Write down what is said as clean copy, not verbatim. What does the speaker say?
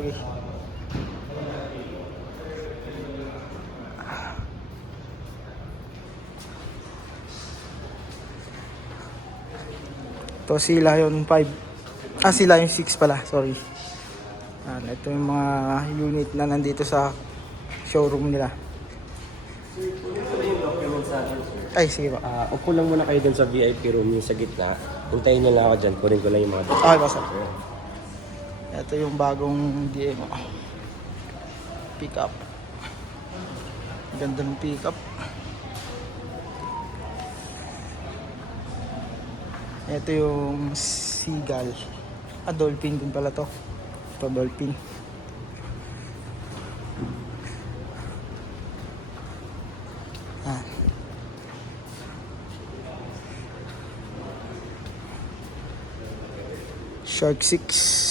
Okay. Ito si Lion 5. Si Lion 6 pala, sorry. Ito yung mga unit na nandito sa showroom nila. Ay, sige ba. Upo lang muna kayo dun sa VIP room yung sa gitna. Hintayin nyo lang ako dyan. Kunin ko lang yung mga dito. Okay, basta. Ito yung bagong DMO. Pickup. Ganda ng pickup. Ito yung Seagull. Dolphin din pala to. Ito Dolphin. Shark 6.